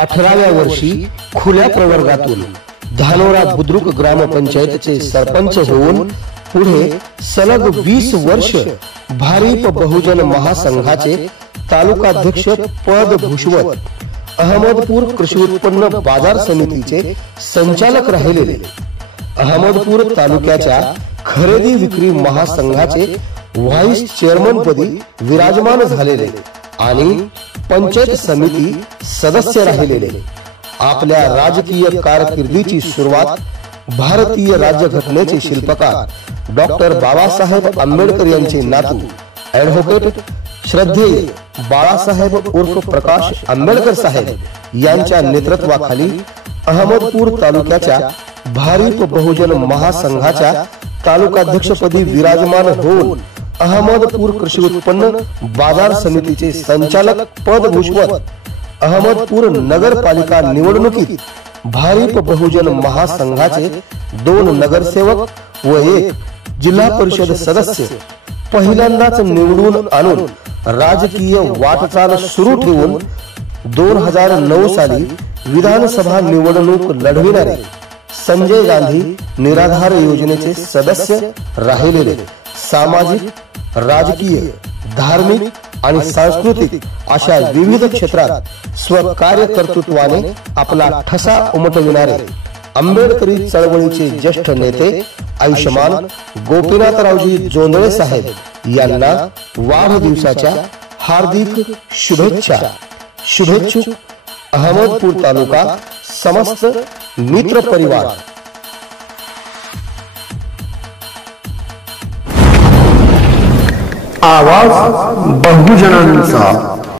18व्या वर्षी खुल्या प्रवर्गातून धानोरा बुद्रुक ग्रामपंचायतचे सरपंच होऊन पुढे सलग 20 वर्ष भारिप बहुजन महासंघाचे तालुकाध्यक्ष पद भूषवत अहमदपूर कृषी उत्पन्न बाजार समितीचे संचालक राहिलेले, अहमदपूर तालुक्याच्या खरेदी विक्री महासंघाचे व्हाईस चेअरमन पदी विराजमान झालेले आणि पंचायत समिती सदस्य राहिलेले, आपल्या राजकीय कारकिर्दीची सुरुवात भारतीय राज्यघटनेचे शिल्पकार डॉक्टर बाबासाहेब आंबेडकर यांचे नातू ॲडव्होकेट श्रद्धेय बाळासाहेब उर्फ प्रकाश आंबेडकर साहेब यांच्या नेतृत्वाखाली अहमदपूर तालुक्याच्या भारिप बहुजन महासंघाच्या तालुकाध्यक्षपदी विराजमान होऊन अहमदपूर कृषी उत्पन्न बाजार समितीचे संचालक पद भूषवत अहमदपूर नगरपालिका निवडणुकीत भारिप बहुजन महासंघाचे 2 नगरसेवक व 1 जिल्हा परिषद सदस्य पहिल्यांदाच निवडून आणून राजकीय वाटचाल सुरू ठेवून 2009 साली विधानसभा निवडणूक लढविणारे संजय गांधी निराधार योजनेचे सदस्य राहिलेले, सामाजिक, राजकीय, धार्मिक आणि सांस्कृतिक अशा विविध क्षेत्रात स्वकार्य कर्तृत्वाने आपला ठसा उमटविणारे आंबेडकरी चळवळीचे ज्येष्ठ नेते आयुष्यमान गोपीनाथरावजी जोंधळे साहेब यांना वाढदिवसाच्या हार्दिक शुभेच्छा. शुभेच्छुक अहमदपूर तालुका समस्त मित्र परिवार. आवाज बहुजनांचा.